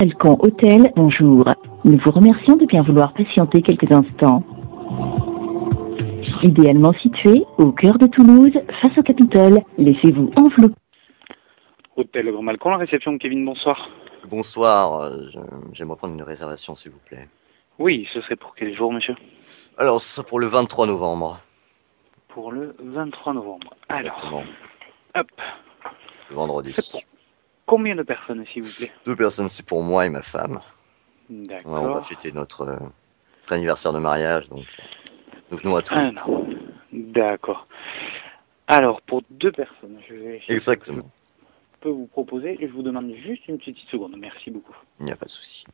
Balcon Hôtel, bonjour. Nous vous remercions de bien vouloir patienter quelques instants. Idéalement situé au cœur de Toulouse, face au Capitole, laissez-vous envelopper. Hôtel Le Grand Balcon, la réception, Kevin, bonsoir. Bonsoir, j'aimerais prendre une réservation s'il vous plaît. Oui, ce serait pour quel jour, monsieur? Alors, ce sera pour le 23 novembre. Pour le 23 novembre. Exactement. Alors, hop. Le vendredi. C'est pour combien de personnes, s'il vous plaît? 2 personnes, c'est pour moi et ma femme. D'accord. Ouais, on va fêter notre anniversaire de mariage, donc nous à Toulouse. Ah non. D'accord. Alors, pour 2 personnes, je vais vérifier. Exactement. Je peux vous proposer, et je vous demande juste une petite seconde. Merci beaucoup. Il n'y a pas de souci.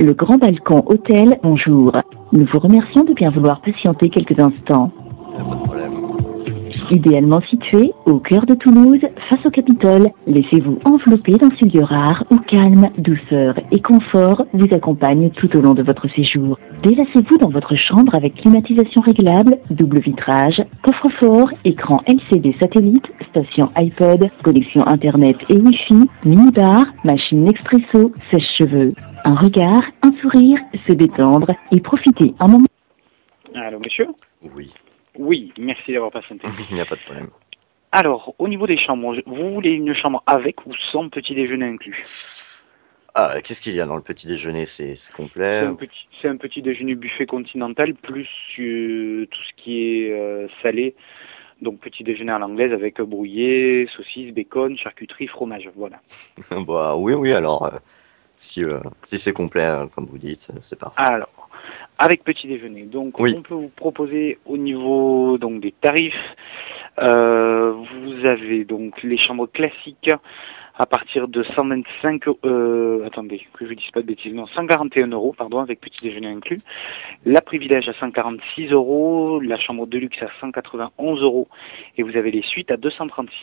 Le Grand Balcon Hôtel, bonjour. Nous vous remercions de bien vouloir patienter quelques instants. Il n'y a pas de problème. Idéalement situé au cœur de Toulouse, face au Capitole, laissez-vous envelopper dans ce lieu rare où calme, douceur et confort vous accompagnent tout au long de votre séjour. Délassez-vous dans votre chambre avec climatisation réglable, double vitrage, coffre-fort, écran LCD satellite, station iPod, connexion Internet et Wi-Fi, mini-bar, machine expresso, sèche-cheveux. Un regard, un sourire, se détendre et profiter un moment. Allô, monsieur? Oui. Oui, merci d'avoir patienté. Il n'y a pas de problème. Alors, au niveau des chambres, vous voulez une chambre avec ou sans petit déjeuner inclus? Ah, qu'est-ce qu'il y a dans le petit déjeuner? C'est complet? C'est un petit déjeuner buffet continental plus tout ce qui est salé. Donc petit déjeuner à l'anglaise avec brouillé, saucisses, bacon, charcuterie, fromage. Voilà. Bah oui, alors, si c'est complet, comme vous dites, c'est parfait. Alors, avec petit déjeuner. Donc Oui. on peut vous proposer au niveau donc des tarifs. Vous avez donc les chambres classiques à partir de 125 attendez, que je dise pas de bêtises, non, 141 €, pardon, avec petit déjeuner inclus. La privilège à 146 €, la chambre de luxe à 191 € et vous avez les suites à 236.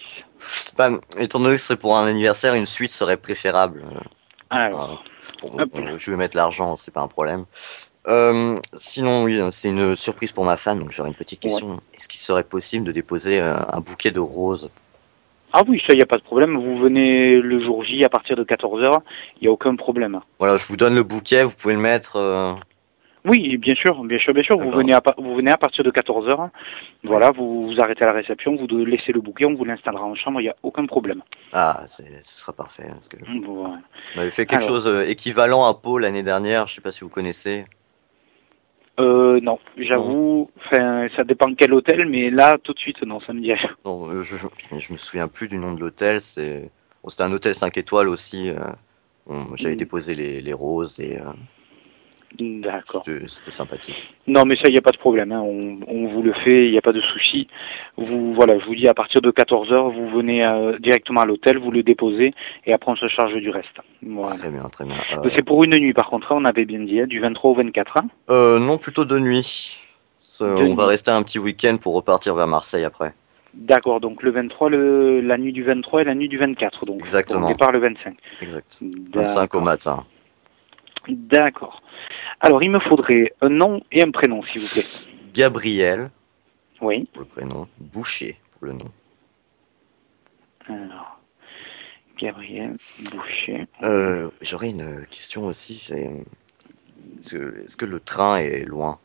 Bah, étant donné que ce serait pour un anniversaire, une suite serait préférable. Alors, hop. Je vais mettre l'argent, c'est pas un problème. Sinon, oui, c'est une surprise pour ma femme, donc j'aurais une petite question. Ouais. Est-ce qu'il serait possible de déposer un bouquet de roses? Ah oui, ça, il n'y a pas de problème. Vous venez le jour J à partir de 14 h, il n'y a aucun problème. Voilà, je vous donne le bouquet, vous pouvez le mettre. Oui, bien sûr, bien sûr, bien sûr. Vous venez à partir de 14 h. Voilà, vous arrêtez à la réception, vous laissez le bouquet, on vous l'installera en chambre, il n'y a aucun problème. Ah, ce sera parfait. Parce que Voilà. on avait fait quelque chose équivalent à Pau l'année dernière, je sais pas si vous connaissez. Non, j'avoue, ça dépend de quel hôtel, mais là, tout de suite, non, ça me dit rien. Non, je me souviens plus du nom de l'hôtel. C'était un hôtel 5 étoiles aussi. J'avais déposé les roses et D'accord. c'était sympathique. Non, mais ça, il n'y a pas de problème, hein. On vous le fait, il n'y a pas de souci. Voilà, je vous dis, à partir de 14 h, vous venez directement à l'hôtel, vous le déposez, et après, on se charge du reste. Voilà. Très bien, très bien. C'est pour une nuit, par contre, hein, on avait bien dit, hein, du 23 au 24. Hein. Non, plutôt 2 nuits. On va rester un petit week-end pour repartir vers Marseille après. D'accord, donc le 23, la nuit du 23 et la nuit du 24, donc exactement. Pour le départ le 25. Exact. 25 au matin. D'accord. Alors, il me faudrait un nom et un prénom, s'il vous plaît. Gabriel. Oui. Pour le prénom. Boucher pour le nom. Alors, Gabriel Boucher. J'aurais une question aussi. Est-ce que le train est loin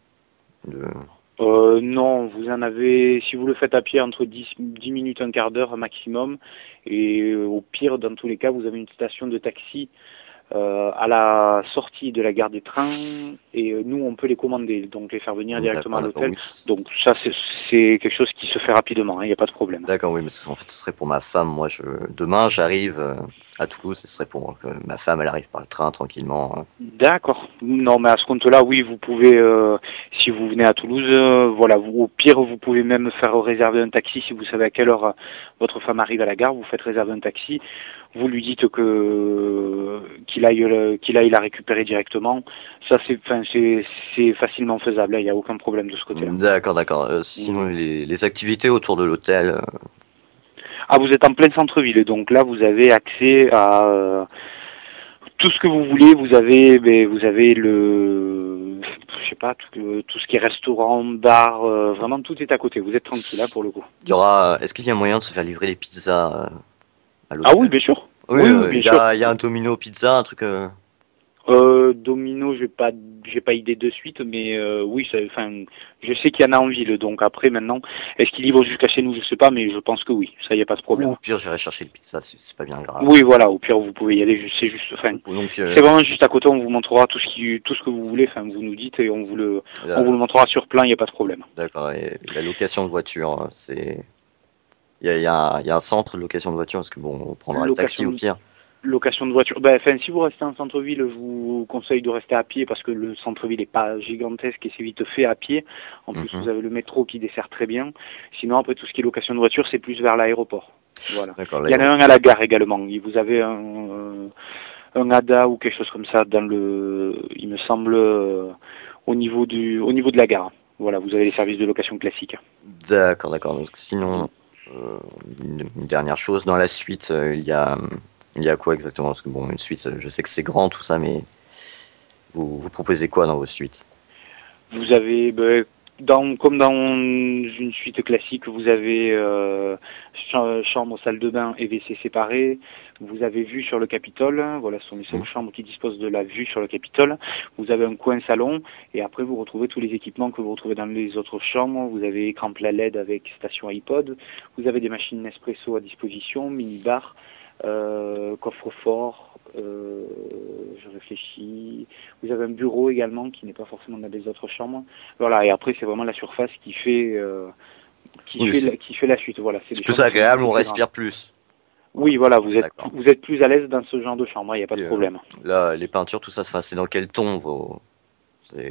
Non, vous en avez, si vous le faites à pied, entre 10 minutes, un quart d'heure maximum. Et au pire, dans tous les cas, vous avez une station de taxi à la sortie de la gare des trains. Et nous, on peut les commander, donc les faire venir directement à l'hôtel. Oui. Donc ça, c'est quelque chose qui se fait rapidement, il n'y a pas de problème. D'accord, oui, mais en fait, ce serait pour ma femme. Moi, demain, j'arrive à Toulouse, ce serait pour que ma femme, elle arrive par le train tranquillement. Hein. D'accord. Non, mais à ce compte-là, oui, vous pouvez, si vous venez à Toulouse, voilà, au pire, vous pouvez même faire réserver un taxi si vous savez à quelle heure votre femme arrive à la gare. Vous faites réserver un taxi, vous lui dites qu'il aille la récupérer directement. Ça, c'est facilement faisable. Il n'y a aucun problème de ce côté-là. D'accord. Sinon, les activités autour de l'hôtel. Ah, vous êtes en plein centre-ville, donc là, vous avez accès à tout ce que vous voulez. Vous avez le, je sais pas, tout ce qui est restaurant, bar, vraiment tout est à côté. Vous êtes tranquille là pour le coup. Est-ce qu'il y a moyen de se faire livrer les pizzas à Ah oui, l'hôtel? bien sûr. Oui, Oui, oui, bien sûr. il y a un Domino Pizza, un truc. Domino, j'ai pas idée de suite, mais oui, enfin, je sais qu'il y en a en ville. Donc après, maintenant, est-ce qu'ils livrent jusqu'à chez nous, je sais pas, mais je pense que oui. Ça, y a pas de Ou problème. au pire, j'irai chercher le pizza, c'est pas bien grave. Oui, voilà. Au pire, vous pouvez y aller. C'est juste, enfin, Donc, c'est vraiment juste à côté. On vous montrera tout ce que vous voulez. Enfin, vous nous dites et on vous le montrera sur plein. Il y a pas de problème. d'accord. Et la location de voiture, c'est. Il y a un centre de location de voiture, parce que bon, on prendra le taxi Location au de, pire. location de voiture. Ben, enfin, si vous restez en centre-ville, je vous conseille de rester à pied parce que le centre-ville est pas gigantesque et c'est vite fait à pied. En plus, Mhm. vous avez le métro qui dessert très bien. Sinon, après tout ce qui est location de voiture, c'est plus vers l'aéroport. Voilà. D'accord, Il y en a un à la gare également. Vous avez un ADA ou quelque chose comme ça il me semble, au niveau de la gare. Voilà, vous avez les services de location classiques. d'accord, d'accord. Donc, sinon, euh, une dernière chose, dans la suite, il y a quoi exactement? Parce que bon, une suite, je sais que c'est grand tout ça, mais vous proposez quoi dans vos suites? Vous avez, ben, comme dans une suite classique, vous avez chambre, salle de bain et WC séparés. Vous avez vue sur le Capitole. Voilà, ce sont les seules Mhm. chambres qui disposent de la vue sur le Capitole. Vous avez un coin salon et après vous retrouvez tous les équipements que vous retrouvez dans les autres chambres. Vous avez écran plat LED avec station iPod. Vous avez des machines Nespresso à disposition, mini-bar, coffre-fort. Je réfléchis. Vous avez un bureau également qui n'est pas forcément dans les autres chambres. Voilà, et après c'est vraiment la surface Oui, qui fait la suite. Voilà, c'est des c'est plus chambres qui sont agréable, beaucoup on plus grandes. respire plus. Oui, voilà, D'accord. vous êtes plus à l'aise dans ce genre de chambre, il n'y a pas de Et, problème. là, les peintures, tout ça, enfin, c'est dans quel ton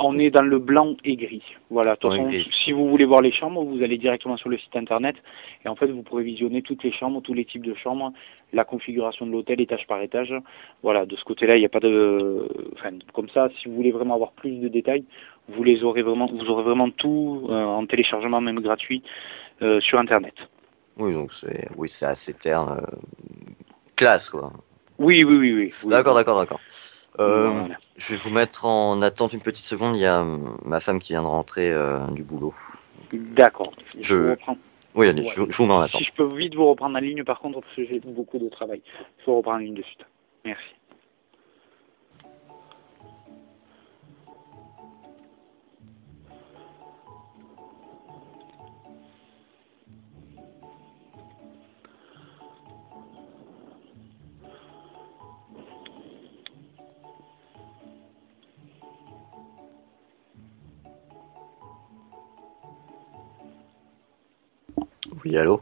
On est dans le blanc et gris. Voilà, de toute blanc et façon, gris. si vous voulez voir les chambres, vous allez directement sur le site internet et en fait, vous pourrez visionner toutes les chambres, tous les types de chambres, la configuration de l'hôtel étage par étage. Voilà, de ce côté-là, il n'y a pas de... Enfin, comme ça, si vous voulez vraiment avoir plus de détails, vous aurez vraiment tout en téléchargement, même gratuit, sur internet. Oui, oui, c'est assez terne. Classe, quoi. Oui, oui, oui, oui, oui, D'accord, oui. d'accord, d'accord. Voilà. Je vais vous mettre en attente une petite seconde. Il y a ma femme qui vient de rentrer du boulot. Donc, D'accord. Je vous je, reprends. oui, allez, Ouais. je vous mets en Si attente. je peux vite vous reprendre en ligne, par contre, parce que j'ai beaucoup de travail. Je vous reprends en ligne de suite. Merci. Oui, allô?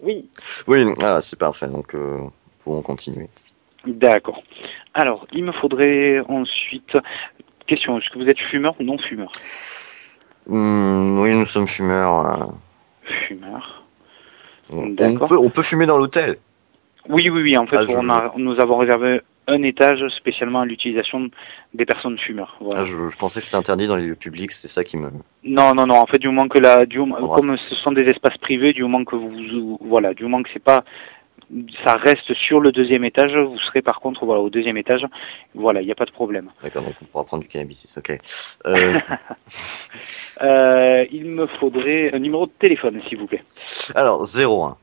Oui. Oui, ah, c'est parfait. Donc, pouvons continuer. D'accord. Alors, il me faudrait ensuite... Question, est-ce que vous êtes fumeur ou non fumeur? Oui, nous sommes fumeurs. Fumeur. D'accord. On peut fumer dans l'hôtel. Oui, oui, oui. En fait, Ah, nous avons réservé un étage spécialement à l'utilisation des personnes fumeurs. Voilà. je pensais que c'était interdit dans les lieux publics. C'est ça qui me Non, non, non. En fait, du moment que comprendra. comme ce sont des espaces privés, du moment que voilà, du moment que c'est pas, ça reste sur le deuxième étage. Vous serez par contre, voilà, au deuxième étage. Voilà, il n'y a pas de problème. D'accord, donc on pourra prendre du cannabis. Ok. Il me faudrait un numéro de téléphone, s'il vous plaît. Alors, 01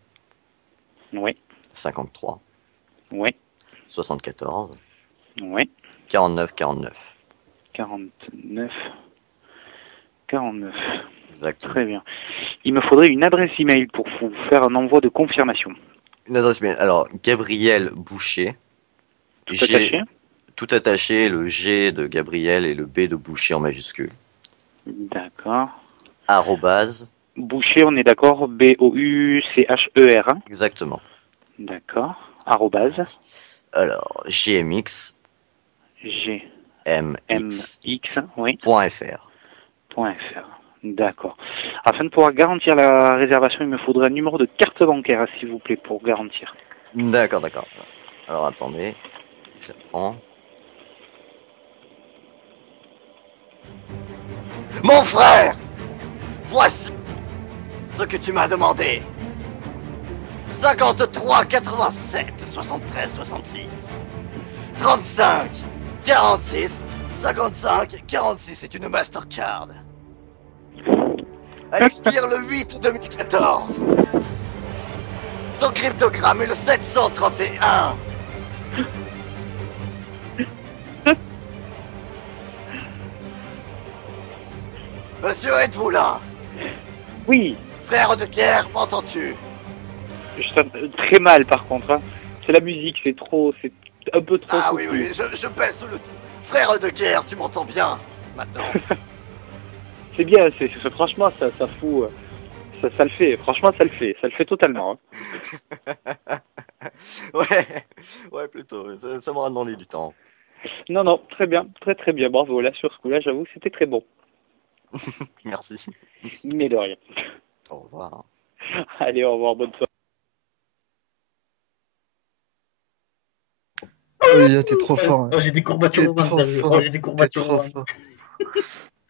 Oui, 53 oui, 74 oui. 49 49. 49, 49. Exactement. Très bien. Il me faudrait une adresse email pour vous faire un envoi de confirmation. Une adresse mail. Alors, Gabriel Boucher. Tout G, attaché? tout attaché, le G de Gabriel et le B de Boucher en majuscule. D'accord. Arrobase. Boucher, on est d'accord? Boucher, hein? Exactement. D'accord. Arrobase. Arrobase. Alors, gmx. GMX, oui. mx.fr. .fr. D'accord. Afin de pouvoir garantir la réservation, il me faudrait un numéro de carte bancaire, s'il vous plaît, pour garantir. D'accord, d'accord. Alors, attendez. Je la prends. Mon frère! Voici ce que tu m'as demandé. 53 87 73 66 35 46 55 46 c'est une Mastercard. Elle expire le 8 2014. Son cryptogramme est le 731. Monsieur, êtes-vous là? Oui, Frère de guerre, m'entends-tu? je sens très mal par contre. Hein. C'est la musique, c'est un peu trop. Ah oui, soufflu. oui, je baisse le tout. Frère de guerre, tu m'entends bien? Maintenant. C'est bien, franchement, ça fout. Ça le fait, franchement, ça le fait totalement. Hein. Ouais, plutôt. Ça m'aura demandé du temps. Non, non, très bien, très bien. Bravo, là, sur ce coup-là, j'avoue que c'était très bon. Merci. Mais de rien. Au revoir. Allez, au revoir, bonne soirée. Oh, Lia, t'es trop fort. Hein. Oh, j'ai des courbatures T'es au ventre, trop sérieux. fort. Oh, j'ai des T'es courbatures au trop ventre. fort.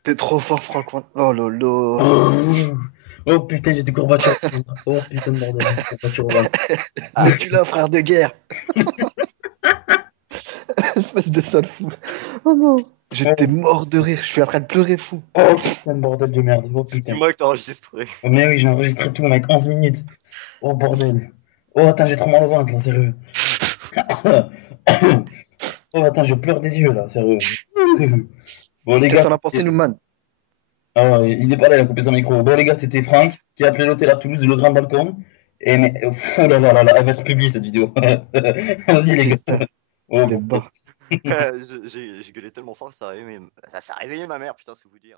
T'es trop fort, Franck. Oh lolo. Oh putain, j'ai des courbatures au ventre. Oh putain de bordel, j'ai des courbatures au ventre. Tu l'as, frère de guerre. Espèce de sale fou. Oh non. J'étais mort de rire. Je suis en train de pleurer fou. Oh putain de bordel de merde. Oh putain. Dis-moi que t'as enregistré. Oh, mais oui, j'ai enregistré tout, mec. 11 minutes. Oh bordel. Oh, attends, j'ai trop mal au ventre, là, sérieux. Oh, attends, je pleure des yeux, là, sérieux. Bon, les Qu'est-ce gars. qu'on a pensé, Nouman? Ah, ouais, il est pas là, il a coupé son micro. Bon, les gars, c'était Franck qui a appelé l'hôtel à Toulouse, le Grand Balcon. Et mais, oh là là là là, elle va être publiée cette vidéo. Vas-y, les gars. Oh, Les bas. J'ai gueulé tellement fort que ça a réveillé ma mère, putain, c'est vous dire.